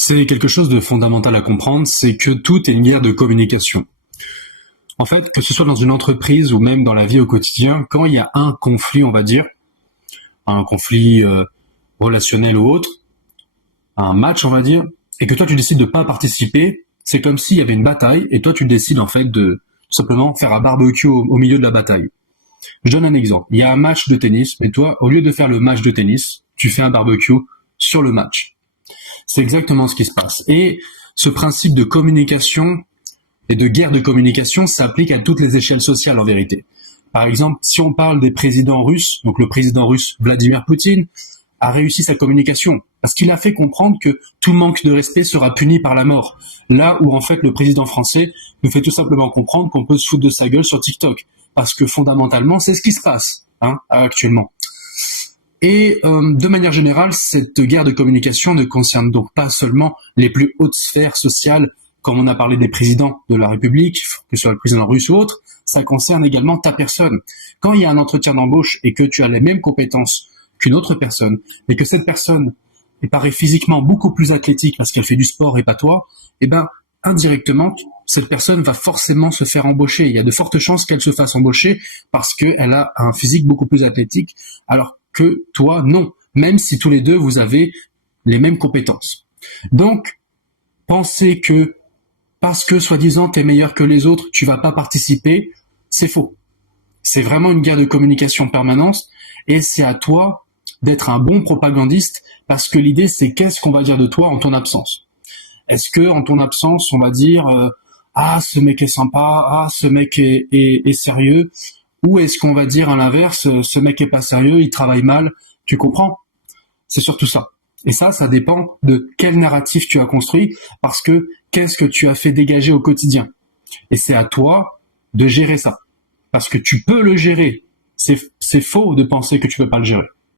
C'est quelque chose de fondamental à comprendre, c'est que tout est une guerre de communication. En fait, que ce soit dans une entreprise ou même dans la vie au quotidien, quand il y a un conflit, on va dire, un conflit relationnel ou autre, un match, on va dire, et que toi tu décides de pas participer, c'est comme s'il y avait une bataille et toi tu décides en fait de tout simplement faire un barbecue au milieu de la bataille. Je donne un exemple. Il y a un match de tennis, mais toi, au lieu de faire le match de tennis, tu fais un barbecue sur le match. C'est exactement ce qui se passe. Et ce principe de communication et de guerre de communication s'applique à toutes les échelles sociales en vérité. Par exemple, si on parle des présidents russes, donc le président russe Vladimir Poutine a réussi sa communication parce qu'il a fait comprendre que tout manque de respect sera puni par la mort. Là où en fait le président français nous fait tout simplement comprendre qu'on peut se foutre de sa gueule sur TikTok parce que fondamentalement c'est ce qui se passe actuellement. Et de manière générale, cette guerre de communication ne concerne donc pas seulement les plus hautes sphères sociales, comme on a parlé des présidents de la République, que ce soit le président russe ou autre, ça concerne également ta personne. Quand il y a un entretien d'embauche et que tu as les mêmes compétences qu'une autre personne, mais que cette personne paraît physiquement beaucoup plus athlétique parce qu'elle fait du sport et pas toi, eh ben indirectement, cette personne va forcément se faire embaucher. Il y a de fortes chances qu'elle se fasse embaucher parce qu'elle a un physique beaucoup plus athlétique, alors que toi, non, même si tous les deux, vous avez les mêmes compétences. Donc, penser que parce que, soi-disant, tu es meilleur que les autres, tu vas pas participer, c'est faux. C'est vraiment une guerre de communication permanente et c'est à toi d'être un bon propagandiste parce que l'idée, c'est qu'est-ce qu'on va dire de toi en ton absence. Est-ce que, en ton absence, on va dire ah, ce mec est sympa, ah, ce mec est sérieux, ou est-ce qu'on va dire à l'inverse, ce mec est pas sérieux, il travaille mal, tu comprends? C'est surtout ça. Et ça dépend de quel narratif tu as construit, parce que qu'est-ce que tu as fait dégager au quotidien. Et c'est à toi de gérer ça. Parce que tu peux le gérer. C'est faux de penser que tu peux pas le gérer.